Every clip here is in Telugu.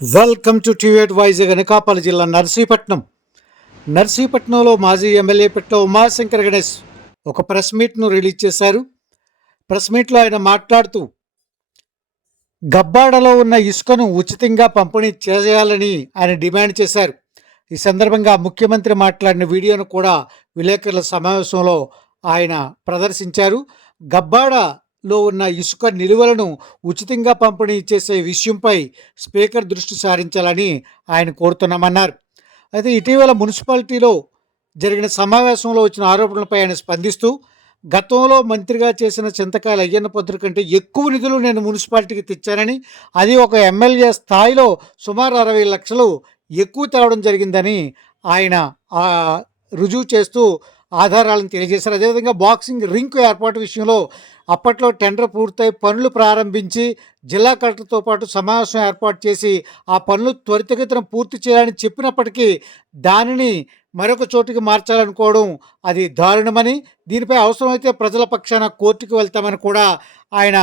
వెల్కమ్ టు టీవీ8 వైజాగ్ అనకాపల్లి జిల్లా నర్సీపట్నంలో మాజీ ఎమ్మెల్యే పెట్ట ఉమాశంకర్ గణేష్ ఒక ప్రెస్ మీట్ను రిలీజ్ చేశారు. ప్రెస్ మీట్లో ఆయన మాట్లాడుతూ గబ్బాడలో ఉన్న ఇసుకను ఉచితంగా పంపిణీ చేయాలని ఆయన డిమాండ్ చేశారు. ఈ సందర్భంగా ముఖ్యమంత్రి మాట్లాడిన వీడియోను కూడా విలేకరుల సమావేశంలో ఆయన ప్రదర్శించారు. గబ్బాడలో ఉన్న ఇసుక నిలువలను ఉచితంగా పంపిణీ చేసే విషయంపై స్పీకర్ దృష్టి సారించాలని ఆయన కోరుతున్నామన్నారు. అయితే ఇటీవల మున్సిపాలిటీలో జరిగిన సమావేశంలో వచ్చిన ఆరోపణలపై ఆయన స్పందిస్తూ గతంలో మంత్రిగా చేసిన చింతకాయల అయ్యన్న పంతులు కంటే ఎక్కువ నిధులు నేను మున్సిపాలిటీకి తెచ్చానని, అది ఒక ఎమ్మెల్యే స్థాయిలో సుమారు 60 లక్షలు ఎక్కువ తేవడం జరిగిందని ఆయన రుజువు చేస్తూ ఆధారాలను తెలియజేశారు. అదేవిధంగా బాక్సింగ్ రింక్ ఏర్పాటు విషయంలో అప్పట్లో టెండర్ పూర్తయి పనులు ప్రారంభించి జిల్లా కలెక్టర్తో పాటు సమావేశం ఏర్పాటు చేసి ఆ పనులు త్వరితగతిన పూర్తి చేయాలని చెప్పినప్పటికీ దానిని మరొక చోటికి మార్చాలనుకోవడం అది దారుణమని, దీనిపై అవసరమైతే ప్రజల పక్షాన కోర్టుకు వెళ్తామని కూడా ఆయన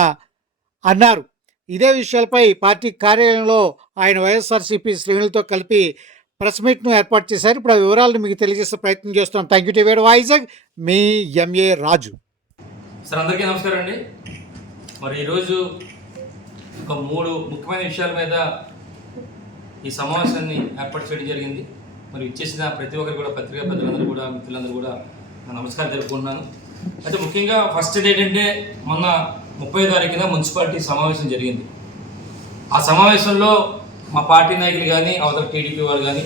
అన్నారు. ఇదే విషయాలపై పార్టీ కార్యాలయంలో ఆయన వైఎస్ఆర్సీపీ శ్రేణులతో కలిపి ప్రెస్ మీట్ను ఏర్పాటు చేశారు. ఇప్పుడు ఆ వివరాలను మీకు తెలియజేసే ప్రయత్నం చేస్తున్నాం. థ్యాంక్ యూ టీవీ8 వైజాగ్, మీ ఎంఏ రాజు. సార్ అందరికీ నమస్కారం అండి. మరి ఈరోజు ఒక 3 ముఖ్యమైన విషయాల మీద ఈ సమావేశాన్ని ఏర్పాటు చేయడం జరిగింది. మరి ఇచ్చేసిన ప్రతి ఒక్కరు కూడా పత్రికా ప్రజలందరూ కూడా మిత్రులందరూ కూడా నమస్కారం తెలుపుకుంటున్నాను. అయితే ముఖ్యంగా ఫస్ట్ ఏంటంటే మొన్న 30వ తారీఖున మున్సిపాలిటీ సమావేశం జరిగింది. ఆ సమావేశంలో మా పార్టీ నాయకులు కానీ అవతల టీడీపీ వాళ్ళు కానీ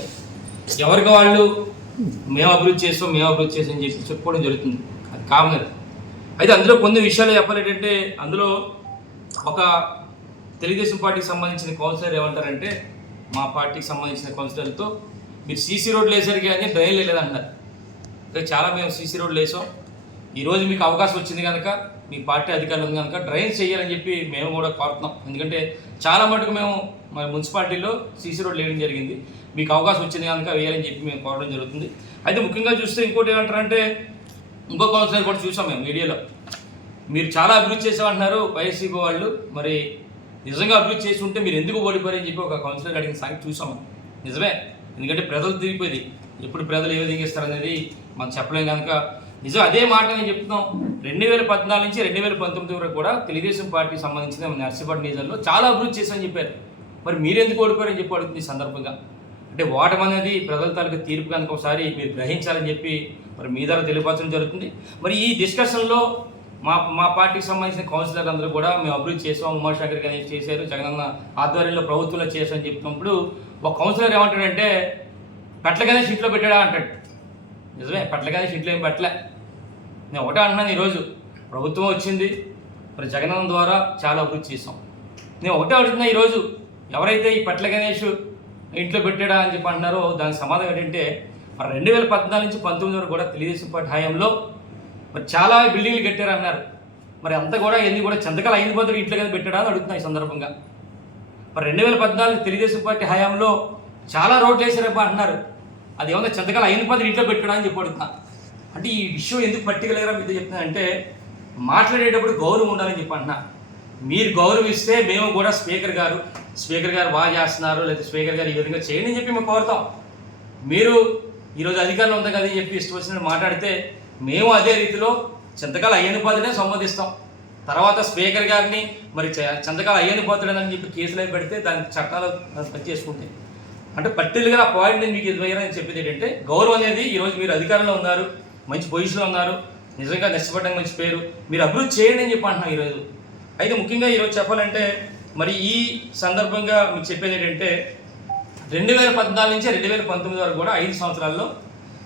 ఎవరికి వాళ్ళు మేము అభివృద్ధి చేసాం అని చెప్పి చెప్పుకోవడం జరుగుతుంది. అది కామన్. అయితే అందులో కొన్ని విషయాలు చెప్పాలంటే అందులో ఒక తెలుగుదేశం పార్టీకి సంబంధించిన కౌన్సిలర్ ఏమంటారంటే మా పార్టీకి సంబంధించిన కౌన్సిలర్తో మీరు సీసీ రోడ్లు వేసారు కానీ డ్రైన్లు వేయలేదంటారు. చాలా మేము సీసీ రోడ్లు వేసాం, ఈరోజు మీకు అవకాశం వచ్చింది కనుక మీ పార్టీ అధికారులు ఉంది కనుక డ్రైన్ చేయాలని చెప్పి మేము కూడా కోరుతున్నాం. ఎందుకంటే చాలా మటుకు మేము మన మున్సిపాలిటీలో సీసీ రోడ్లు వేయడం జరిగింది, మీకు అవకాశం వచ్చింది కనుక వేయాలని చెప్పి మేము కోరడం జరుగుతుంది. అయితే ముఖ్యంగా చూస్తే ఇంకోటి ఏమంటారంటే ఇంకో కౌన్సిలర్ కూడా చూసాం మేము మీడియాలో, మీరు చాలా అభివృద్ధి చేసామంటున్నారు వైఎస్సీపీ వాళ్ళు, మరి నిజంగా అభివృద్ధి చేసి ఉంటే మీరు ఎందుకు ఓడిపోయారని చెప్పి ఒక కౌన్సిలర్ అడిగిన సంగతి చూసాము. నిజమే, ఎందుకంటే ప్రజలు తిరిగిపోయింది, ఎప్పుడు ప్రజలు ఏ విధంగా ఇస్తారనేది మనం చెప్పలేం కనుక నిజం అదే మాట నేను చెప్తున్నాం. 2014 నుంచి 2019 వరకు కూడా తెలుగుదేశం పార్టీకి సంబంధించిన నర్సీపట్నం నియోజకవర్గంలో చాలా అభివృద్ధి చేశామని చెప్పారు. మరి మీరు ఎందుకు ఓడిపోయారని చెప్పి అడుగుతుంది ఈ సందర్భంగా. అంటే ఓటమి అనేది ప్రజల తాలూకు తీర్పు కనుక ఒకసారి మీరు గ్రహించాలని చెప్పి మరి మీ ద్వారా తెలియపరచడం జరుగుతుంది. మరి ఈ డిస్కషన్లో మా పార్టీకి సంబంధించిన కౌన్సిలర్ అందరూ కూడా మేము అభివృద్ధి చేసాం, ఉమాశంకర్ గణేష్ చేశారు, జగనన్న ఆధ్వర్యంలో ప్రభుత్వంలో చేశామని చెప్తున్నప్పుడు ఒక కౌన్సిలర్ ఏమంటాడంటే పట్ల గణేష్ ఇంట్లో పెట్టాడా అంటాడు. నిజమే, పట్ల గణేష్ ఇంట్లో ఏం పెట్టలే. నేను ఒకటే అంటున్నాను, ఈరోజు ప్రభుత్వం వచ్చింది, మరి జగనన్న ద్వారా చాలా అభివృద్ధి చేసాం. నేను ఒకటే అడుగుతున్నా, ఈరోజు ఎవరైతే ఈ పట్ల గణేష్ ఇంట్లో పెట్టాడా అని చెప్పి అంటున్నారో దానికి సమాధానం ఏంటంటే మరి 2014 నుంచి 19 వరకు కూడా తెలుగుదేశం పార్టీ హయాంలో మరి చాలా బిల్డింగ్లు కట్టారు అన్నారు. మరి అంతా కూడా ఎన్ని కూడా చందకాల అయిన బదులు ఇంట్లో కదా పెట్టాడా అని అడుగుతున్నా ఈ సందర్భంగా. మరి 2014 తెలుగుదేశం పార్టీ హయాంలో చాలా రోడ్లు వేసారబ్బా అంటున్నారు, అది ఏమన్నా చందకాల అయిన బదులు ఇంట్లో పెట్టాడా అని చెప్పి అడుగుతున్నా. అంటే ఈ విషయం ఎందుకు పర్టికులర్గా మీతో చెప్తున్నా అంటే మాట్లాడేటప్పుడు గౌరవం ఉండాలని చెప్పి అంటున్నా. మీరు గౌరవిస్తే మేము కూడా స్పీకర్ గారు బాగా చేస్తున్నారు, లేదా స్పీకర్ గారు ఈ విధంగా చేయండి అని చెప్పి మేము కోరుతాం. మీరు ఈరోజు అధికారంలో ఉంది కదా అని చెప్పి ఇష్టం వచ్చినట్టు మాట్లాడితే మేము అదే రీతిలో చింతకాల అయ్యని పాత్రనే సంబోధిస్తాం. తర్వాత స్పీకర్ గారిని మరి చింతకాల అయ్యని పాత్రని చెప్పి కేసులు పెడితే దానికి చట్టాలు పని చేసుకుంటాయి. అంటే పర్టికులర్గా ఆ పాయింట్ నేను మీకు ఎదురయ్యారని చెప్పేది ఏంటంటే గౌరవం అనేది ఈరోజు మీరు అధికారంలో ఉన్నారు, మంచి పొజిషన్లో ఉన్నారు, నిజంగా నష్టపడడం మంచి పేరు, మీరు అభివృద్ధి చేయండి అని చెప్పి అంటున్నాను ఈరోజు. అయితే ముఖ్యంగా ఈరోజు చెప్పాలంటే మరి ఈ సందర్భంగా మీకు చెప్పేది ఏంటంటే 2014 నుంచి 2019 వరకు కూడా 5 సంవత్సరాల్లో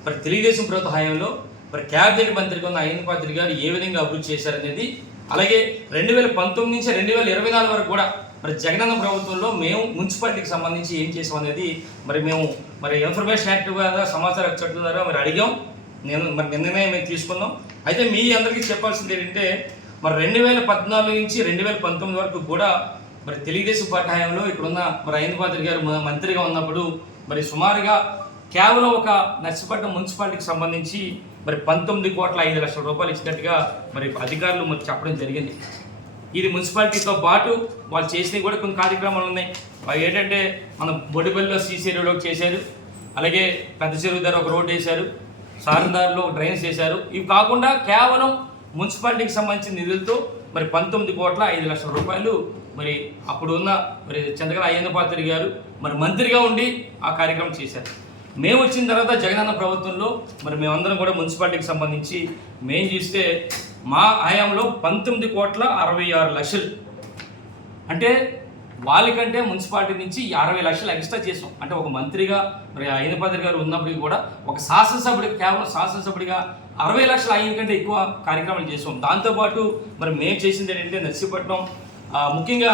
మరి తెలుగుదేశం ప్రభుత్వ హయాంలో మరి క్యాబినెట్ మంత్రిగా ఉన్న అయ్యన్న పాత్రుడు గారు ఏ విధంగా అభివృద్ధి చేశారనేది, అలాగే 2019 నుంచి 2024 వరకు కూడా మరి జగనన్న ప్రభుత్వంలో మేము మున్సిపాలిటీకి సంబంధించి ఏం చేసాం అనేది మేము ఇన్ఫర్మేషన్ యాక్ట్ ద్వారా సమాచార చట్టం ద్వారా మరి అడిగాం. నిర్ణయం మేము తీసుకున్నాం. అయితే మీ అందరికీ చెప్పాల్సింది ఏంటంటే మరి 2014 నుంచి 2019 వరకు కూడా మరి తెలుగుదేశం పార్టీ హయాంలో ఇక్కడున్న మరి అయ్యన్న పాత్రుడు గారు మంత్రిగా ఉన్నప్పుడు మరి సుమారుగా కేవలం ఒక నర్సీపట్నం మున్సిపాలిటీకి సంబంధించి మరి 19,05,00,000 రూపాయలు ఇచ్చినట్టుగా మరి అధికారులు మరి చెప్పడం జరిగింది. ఇది మున్సిపాలిటీతో పాటు వాళ్ళు చేసినవి కూడా కొన్ని కార్యక్రమాలు ఉన్నాయి. అవి ఏంటంటే మన బొడిపల్లిలో సీసీ రోడ్ ఒకటి చేశారు, అలాగే పెద్ద చెరువు దగ్గర ఒక రోడ్ వేశారు, సారందారిలో ఒక డ్రైన్స్ చేశారు. ఇవి కాకుండా కేవలం మున్సిపాలిటీకి సంబంధించిన నిధులతో మరి 19,05,00,000 రూపాయలు మరి అప్పుడున్న మరి చంద్రగారు అయ్యన్నపాత్రి గారు మరి మంత్రిగా ఉండి ఆ కార్యక్రమం చేశారు. మేము వచ్చిన తర్వాత జగనన్న ప్రభుత్వంలో మరి మేమందరం కూడా మున్సిపాలిటీకి సంబంధించి మేము చూస్తే మా హయాంలో 19,66,00,000 అంటే వాళ్ళకంటే మున్సిపాలిటీ నుంచి 60,00,000 ఎక్స్ట్రా చేసాం. అంటే ఒక మంత్రిగా మరి అయ్యన్నపాత్రి గారు ఉన్నప్పటికీ కూడా ఒక శాసనసభ్యుడికి కేవలం శాసనసభ్యుడిగా 60,00,000 ఆయన కంటే ఎక్కువ కార్యక్రమాలు చేసాం. దాంతోపాటు మరి మేము చేసింది ఏంటంటే నర్సీపట్నం ముఖ్యంగా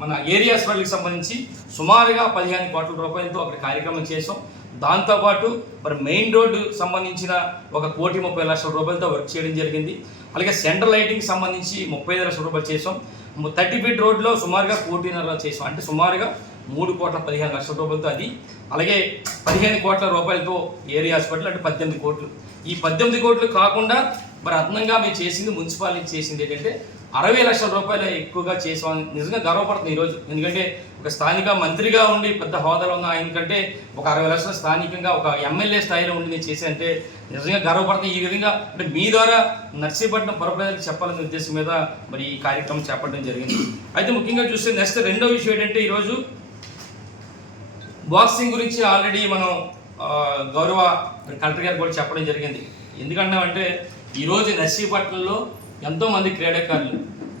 మన ఏరియా హాస్పిటల్కి సంబంధించి సుమారుగా 15 కోట్ల రూపాయలతో అక్కడ కార్యక్రమం చేసాం. దాంతోపాటు మరి మెయిన్ రోడ్డు సంబంధించిన 1,30,00,000 రూపాయలతో వర్క్ చేయడం జరిగింది. అలాగే సెంట్రల్ లైటింగ్కి సంబంధించి 35,00,000 రూపాయలు చేసాం. 30 ఫీట్ రోడ్లో సుమారుగా 1,40,000 చేసాం. అంటే సుమారుగా 3,15,00,000 రూపాయలతో అది. అలాగే 15 కోట్ల రూపాయలతో ఏరియా హాస్పిటల్ అంటే 18 కోట్లు. ఈ 18 కోట్లు కాకుండా మరి అదనంగా మేము చేసింది మున్సిపాలిటీ చేసింది ఏంటంటే 60,00,000 రూపాయలు ఎక్కువగా చేసామని నిజంగా గర్వపడుతుంది ఈరోజు. ఎందుకంటే ఒక స్థానిక మంత్రిగా ఉండి పెద్ద హోదాలో ఉన్న ఆయన కంటే ఒక 60,00,000 స్థానికంగా ఒక ఎమ్మెల్యే స్థాయిలో ఉండి నేను చేసి అంటే నిజంగా గర్వపడుతుంది. ఈ విధంగా అంటే మీ ద్వారా నర్సీపట్నం పురప్రజలకు చెప్పాలనే ఉద్దేశం మీద మరి ఈ కార్యక్రమం చేపట్టడం జరిగింది. అయితే ముఖ్యంగా చూస్తే నెక్స్ట్ రెండో విషయం ఏంటంటే ఈరోజు బాక్సింగ్ గురించి ఆల్రెడీ మనం గౌరవ కలెక్టర్ గారు కూడా చెప్పడం జరిగింది. ఎందుకంటే ఈరోజు నర్సీపట్నంలో ఎంతోమంది క్రీడాకారులు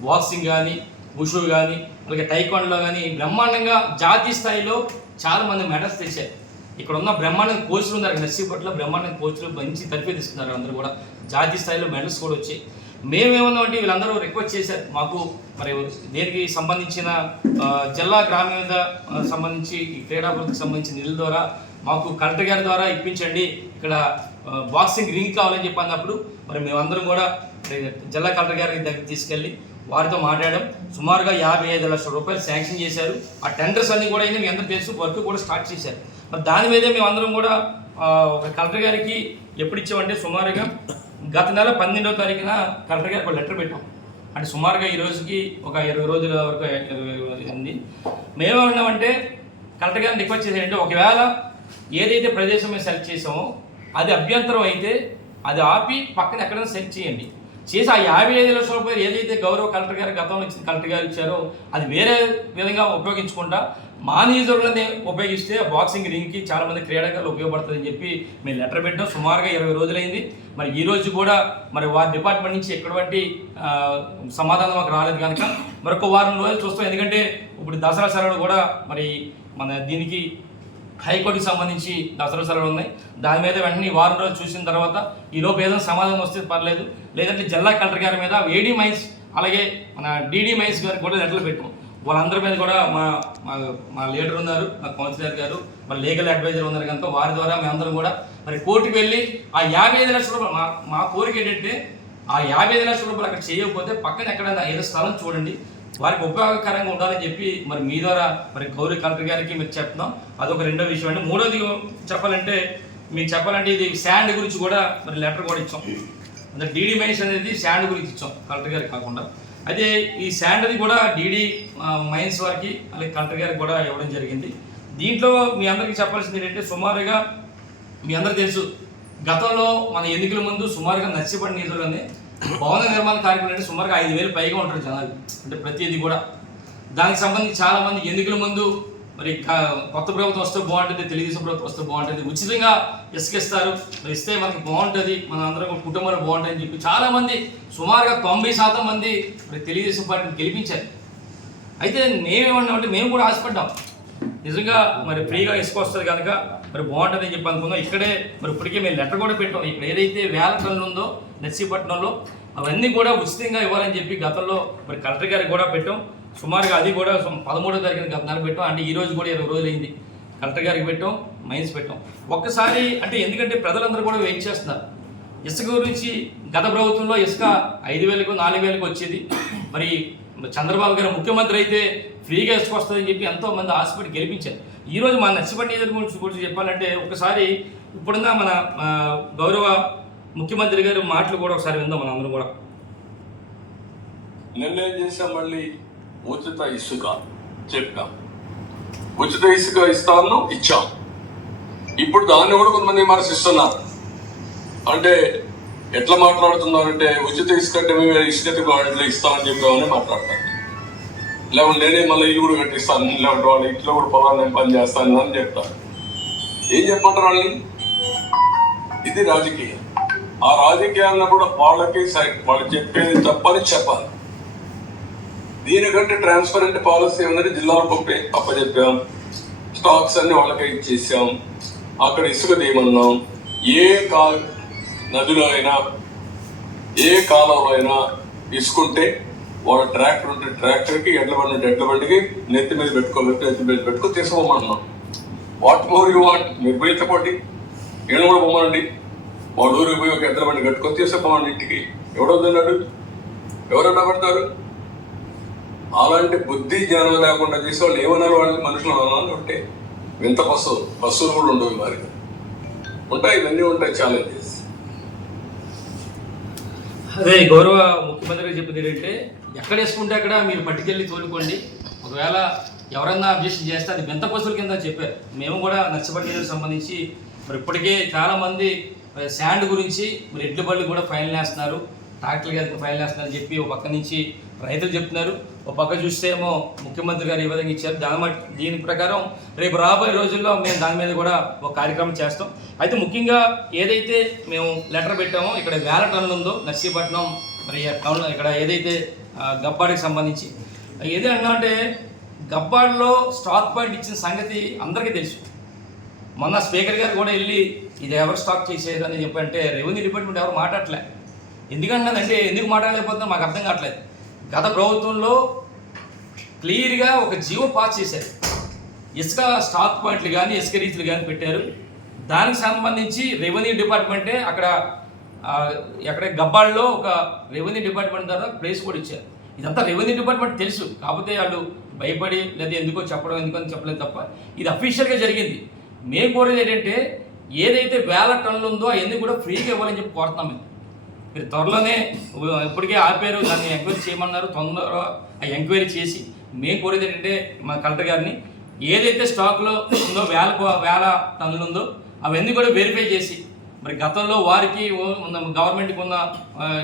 బాక్సింగ్ కానీ, ఉషు కానీ, అలాగే టైక్వాండోలో కానీ బ్రహ్మాండంగా జాతీయ స్థాయిలో చాలామంది మెడల్స్ తెచ్చారు. ఇక్కడ ఉన్న బ్రహ్మాండంగా కోచ్లు ఉన్నారు, నర్సీపట్నంలో బ్రహ్మాండంగా కోచ్లు మంచి తరఫేదిస్తున్నారు. అందరూ కూడా జాతీయ స్థాయిలో మెడల్స్ కూడా వచ్చాయి. మేమేమన్నామంటే వీళ్ళందరూ రిక్వెస్ట్ చేశారు మాకు మరి దేనికి సంబంధించిన జిల్లా గ్రామీణ సంబంధించి ఈ క్రీడాభివృద్ధికి సంబంధించిన నిధుల ద్వారా మాకు కలెక్టర్ గారి ద్వారా ఇప్పించండి, ఇక్కడ బాక్సింగ్ రింగ్ కావాలని చెప్పి అన్నప్పుడు మరి మేమందరం కూడా జిల్లా కలెక్టర్ గారి దగ్గర తీసుకెళ్ళి వారితో మాట్లాడడం. సుమారుగా 55,00,000 రూపాయలు శాంక్షన్ చేశారు. ఆ టెండర్స్ అన్నీ కూడా అయింది, మీ అందరూ తెలుసు, వర్క్ కూడా స్టార్ట్ చేశారు. మరి దాని మీదే మేమందరం కూడా ఒక కలెక్టర్ గారికి ఎప్పుడు ఇచ్చామంటే సుమారుగా గత నెల 12వ తారీఖున కలెక్టర్ గారికి ఒక లెటర్ పెట్టాం. అంటే సుమారుగా ఈ రోజుకి ఒక 20 రోజుల వరకు ఉంది. మేమేమన్నామంటే కలెక్టర్ గారిని రిక్వెస్ట్ చేశారంటే ఒకవేళ ఏదైతే ప్రదేశం మేము సెలెక్ట్ చేసామో అది అభ్యంతరం అయితే అది ఆపి పక్కన ఎక్కడైనా సెలెక్ట్ చేయండి. చేసి ఆ 55,00,000 రూపాయలు ఏదైతే గౌరవ కలెక్టర్ గారు గతంలో ఇచ్చిన కలెక్టర్ గారు ఇచ్చారో అది వేరే విధంగా ఉపయోగించకుండా మా నియోజకవర్గాన్ని ఉపయోగిస్తే బాక్సింగ్ రింగ్కి చాలామంది క్రీడాకారులు ఉపయోగపడుతుందని చెప్పి మేము లెటర్ పెట్టాం. సుమారుగా 20 రోజులైంది. మరి ఈ రోజు కూడా మరి వారి డిపార్ట్మెంట్ నుంచి ఎటువంటి సమాధానం మాకు రాలేదు కనుక మరొక వారం రోజులు చూస్తాం. ఎందుకంటే ఇప్పుడు దసరా సెలవులు కూడా మరి మన దీనికి హైకోర్టుకి సంబంధించి దసరా సెలవులు ఉన్నాయి. దాని మీద వెంటనే వారం రోజులు చూసిన తర్వాత ఈ లోపు ఏదైనా సమాధానం వస్తే పర్లేదు, లేదంటే జిల్లా కలెక్టర్ గారి మీద ఏడీ మైన్స్ అలాగే మన డీడీ మైన్స్ గారికి కూడా లెటర్లు పెట్టాం. వాళ్ళందరి మీద కూడా మా లీడర్ ఉన్నారు, మా కౌన్సిలర్ గారు, మా లీగల్ అడ్వైజర్ ఉన్నారు కనుక వారి ద్వారా మేమందరం కూడా మరి కోర్టుకు వెళ్ళి ఆ 55,00,000 రూపాయలు మా కోరిక ఏంటంటే ఆ 55,00,000 రూపాయలు అక్కడ చేయకపోతే పక్కన ఎక్కడైనా ఏదో స్థలం చూడండి, వారికి ఉపయోగకరంగా ఉండాలని చెప్పి మరి మీ ద్వారా మరి గౌరవ కలెక్టర్ గారికి మీరు చెప్తున్నాం. అదొక రెండో విషయం అండి. మూడోది చెప్పాలంటే ఇది శాండ్ గురించి కూడా మరి లెటర్ కూడా ఇచ్చాం. అంటే డీడీ మైన్స్ అనేది శాండ్ గురించి ఇచ్చాం కలెక్టర్ గారికి కాకుండా. అదే ఈ శాండ్ అది కూడా డీడీ మైన్స్ వారికి అలాగే కలెక్టర్ గారికి కూడా ఇవ్వడం జరిగింది. దీంట్లో మీ అందరికీ చెప్పాల్సింది ఏంటంటే సుమారుగా మీ అందరికీ తెలుసు గతంలో మన ఎన్నికల ముందు సుమారుగా నర్సీపట్నం నిధులనే భవన నిర్మాణ కార్యక్రమం అంటే సుమారుగా 5,000 పైగా ఉంటారు జనాలు. అంటే ప్రతిదీ కూడా దానికి సంబంధించి చాలామంది ఎన్నికల ముందు మరి కొత్త ప్రభుత్వం వస్తే బాగుంటుంది, తెలుగుదేశం ప్రభుత్వం వస్తే బాగుంటుంది, ఉచితంగా ఇసుకిస్తారు, మరి ఇస్తే మనకి బాగుంటుంది, మన అందరం కుటుంబాలు బాగుంటుంది అని చెప్పి చాలామంది సుమారుగా 90% మంది మరి తెలుగుదేశం పార్టీని గెలిపించారు. అయితే మేమేమన్నామంటే మేము కూడా ఆశపడ్డాం నిజంగా మరి ఫ్రీగా ఇసుక వస్తుంది కనుక మరి బాగుంటుంది అని చెప్పి అనుకున్నాం. ఇక్కడే మరి ఇప్పటికే మేము లెటర్ కూడా పెట్టాం. ఇక్కడ ఏదైతే 1000 టన్నులు ఉందో నర్సీపట్నంలో అవన్నీ కూడా ఉచితంగా ఇవ్వాలని చెప్పి గతంలో మరి కలెక్టర్ గారికి కూడా పెట్టాం. సుమారుగా అది కూడా 13వ తారీఖున గత నెల పెట్టాం. అంటే ఈ రోజు కూడా 20 రోజులు అయింది. కలెక్టర్ గారికి పెట్టాం, మైన్స్ పెట్టాం. ఒక్కసారి అంటే ఎందుకంటే ప్రజలందరూ కూడా వెయిట్ చేస్తున్నారు ఇసుక గురించి. గత ప్రభుత్వంలో ఇసుక 5,000కు 4,000కు వచ్చేది. మరి చంద్రబాబు గారు ముఖ్యమంత్రి అయితే ఫ్రీగా ఇసుక వస్తుందని చెప్పి ఎంతోమంది ఆశపడి గెలిపించారు. ఈరోజు మా నర్సీపట్నం నియోజకవర్గం గురించి చెప్పాలంటే ఒకసారి ఇప్పుడున్న మన గౌరవ ముఖ్యమంత్రి గారి మాటలు కూడా ఒకసారి విందాం మనం అందరం కూడా. నిర్ణయం చేసాం, మళ్ళీ ఉచిత ఇసుక చెప్పాం. ఉచిత ఇసుక ఇస్తాను ఇచ్చాం. ఇప్పుడు దాన్ని కూడా కొంతమంది విమర్శిస్తున్నారు. అంటే ఎట్లా మాట్లాడుతున్నారంటే ఉచిత ఇసుక అంటే మేము ఇసుక వాళ్ళు ఇస్తామని చెప్పామని మాట్లాడతారు. లేకపోతే నేనే మళ్ళీ ఇల్లు కూడా కట్టిస్తాను, లేకపోతే వాళ్ళ ఇంట్లో కూడా పొలాలు నేను పని చేస్తాను అని చెప్తారు. ఏం చెప్పంటారు వాళ్ళని? ఇది రాజకీయం. ఆ రాజకీయాలను కూడా వాళ్ళకి వాళ్ళు చెప్పేది తప్పని చెప్పాలి. దీనికంటే ట్రాన్స్పరెంట్ పాలసీ ఉన్నది. జిల్లాలకు అప్పచెప్పాం, స్టాక్స్ అన్ని వాళ్ళకే ఇచ్చేసాం, అక్కడ ఇసుక తీయమన్నాం. ఏ నదిలో అయినా ఏ కాలంలో అయినా ఇసుకుంటే వాళ్ళ ట్రాక్టర్ ఉంటే ట్రాక్టర్కి, ఎడ్ల బండి ఉంటే ఎడ్ల బండికి నెత్తి మీద పెట్టుకో తీసుకోమన్నాం. What more you want? మీరు పోయితే పోటీ నేను కూడా పోమనండి. వాడు ఊరికి పోయి ఒక ఎడ్ల బండి కట్టుకొని తీసుకుపోమండి ఇంటికి. ఎవడొద్దన్నాడు? ఎవరన్నా పడతారు? అలాంటి బుద్ధి జ్ఞానం లేకుండా చేసే వాళ్ళు ఏమన్నారు? వాళ్ళని మనుషులు అనాలి ఉంటే వింత పశువులు కూడా ఉండవు. మరి ఉంటాయి, ఇవన్నీ ఉంటాయి ఛాలెంజెస్. అదే గౌరవ ముఖ్యమంత్రి గారు చెప్పింది ఏంటంటే, ఎక్కడ వేసుకుంటే అక్కడ మీరు పట్టుకెళ్ళి తోలుకోండి, ఒకవేళ ఎవరన్నా అబ్జెక్షన్ చేస్తే అది వింత పశువుల కింద చెప్పారు. మేము కూడా నచ్చబడికి సంబంధించి మరి ఇప్పటికే చాలామంది శాండ్ గురించి మరి ఎడ్ల బళ్ళు కూడా ఫైనల్ వేస్తున్నారు, ట్రాక్టర్కి ఫైనల్ వేస్తున్నారని చెప్పి ఒక పక్క నుంచి రైతులు చెప్తున్నారు. ఒక పక్క చూస్తే ఏమో ముఖ్యమంత్రి గారు ఈ విధంగా ఇచ్చారు. దీని ప్రకారం రేపు రాబోయే రోజుల్లో మేము దాని మీద కూడా ఒక కార్యక్రమం చేస్తాం. అయితే ముఖ్యంగా ఏదైతే మేము లెటర్ పెట్టామో, ఇక్కడ వేల టన్నులు ఉందో నర్సీపట్నం మరి టౌన్, ఇక్కడ ఏదైతే గబ్బాడికి సంబంధించి ఏదైనా అంటే గబ్బాడిలో స్టాక్ పాయింట్ ఇచ్చిన సంగతి అందరికీ తెలుసు. మొన్న స్పీకర్ గారు కూడా వెళ్ళి ఇది ఎవరు స్టాక్ చేసేది అని చెప్పంటే రెవెన్యూ డిపార్ట్మెంట్ ఎవరు మాట్లాడలే. ఎందుకంటే ఎందుకు మాట్లాడలేకపోతున్నా మాకు అర్థం కావట్లేదు. గత ప్రభుత్వంలో క్లియర్గా ఒక జీవో పాస్ చేశారు, ఇసుక స్టాక్ పాయింట్లు కానీ ఇసుక రీచ్లు కానీ పెట్టారు. దానికి సంబంధించి రెవెన్యూ డిపార్ట్మెంటే అక్కడ గబ్బాళ్ళలో ఒక రెవెన్యూ డిపార్ట్మెంట్ ద్వారా ప్లేస్ కూడా ఇచ్చారు. ఇదంతా రెవెన్యూ డిపార్ట్మెంట్ తెలుసు, కాకపోతే వాళ్ళు భయపడి లేదా ఎందుకో చెప్పడం చెప్పలేదు తప్ప ఇది అఫీషియల్గా జరిగింది. మేము కోరేది ఏంటంటే ఏదైతే వేల టన్నులు ఉందో అవన్నీ కూడా ఫ్రీగా ఇవ్వాలని చెప్పి కోరుతున్నాం. మీరు త్వరలోనే ఇప్పటికే ఆపారు, దాన్ని ఎంక్వైరీ చేయమన్నారు. తొందరగా ఆ ఎంక్వైరీ చేసి మేము కోరేది ఏంటంటే మా కలెక్టర్ గారిని ఏదైతే స్టాక్లో ఉందో వేల టన్నులు ఉందో అవన్నీ కూడా వెరిఫై చేసి మరి గతంలో వారికి గవర్నమెంట్కి ఉన్న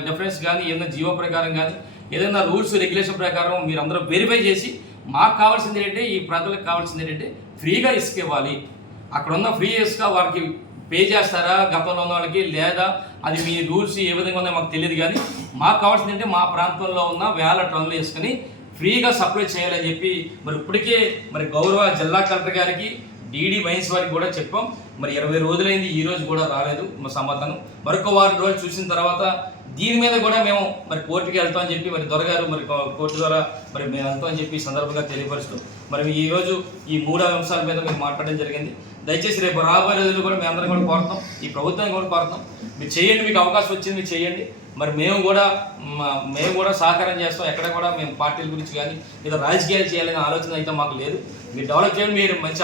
డిఫరెన్స్ కానీ ఏదైనా జీవో ప్రకారం కానీ ఏదైనా రూల్స్ రెగ్యులేషన్ ప్రకారం మీరు అందరూ వెరిఫై చేసి మాకు కావాల్సింది ఏంటంటే ఈ ప్రజలకు కావాల్సింది ఏంటంటే ఫ్రీగా ఇసుక ఇవ్వాలి. అక్కడ ఉన్న ఫ్రీ ఇసుక వారికి పే చేస్తారా గతంలో ఉన్న వాళ్ళకి, లేదా అది మీ రూల్స్ ఏ విధంగా ఉన్నాయో మాకు తెలియదు. కానీ మాకు కావాల్సింది ఏంటంటే మా ప్రాంతంలో ఉన్న వేల టన్నులు ఇసుకని ఫ్రీగా సప్లై చేయాలని చెప్పి మరి ఇప్పటికే మరి గౌరవ జిల్లా కలెక్టర్ గారికి డీడీ మైన్స్ వారికి కూడా చెప్పాం. మరి 20 రోజులైంది, ఈ రోజు కూడా రాలేదు మా సమాధానం. మరొక వారం రోజులు చూసిన తర్వాత దీని మీద కూడా మేము మరి కోర్టుకి వెళ్తామని చెప్పి మరి దొరగారు మరి కోర్టు ద్వారా మరి మేము వెళ్తామని చెప్పి సందర్భంగా తెలియపరుస్తూ మరి ఈరోజు ఈ 3 అంశాల మీద మేము మాట్లాడడం జరిగింది. దయచేసి రేపు రాబోయే రోజులు కూడా మేము అందరం కూడా కోరుతాం, ఈ ప్రభుత్వాన్ని కూడా కోరుతాం, మీరు చేయండి, మీకు అవకాశం వచ్చింది మీరు చేయండి. మరి మేము కూడా సహకారం చేస్తాం. ఎక్కడ కూడా మేము పార్టీల గురించి కానీ లేదా రాజకీయాలు చేయాలనే ఆలోచన అయితే మాకు లేదు. మీరు డెవలప్ చేయండి, మీరు మంచి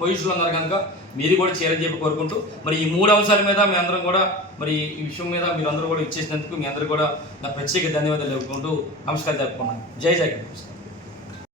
పొజిషన్లో ఉన్నారు కనుక మీరు కూడా చేయాలని చెప్పి కోరుకుంటూ మరి ఈ 3 అంశాల మీద మీ అందరం కూడా మరి ఈ విషయం మీద మీరు అందరూ కూడా ఇచ్చేసినందుకు మీ అందరూ కూడా నా ప్రత్యేక ధన్యవాదాలు చెప్పుకుంటూ నమస్కారం చెప్పుకున్నాను. జై జగన్.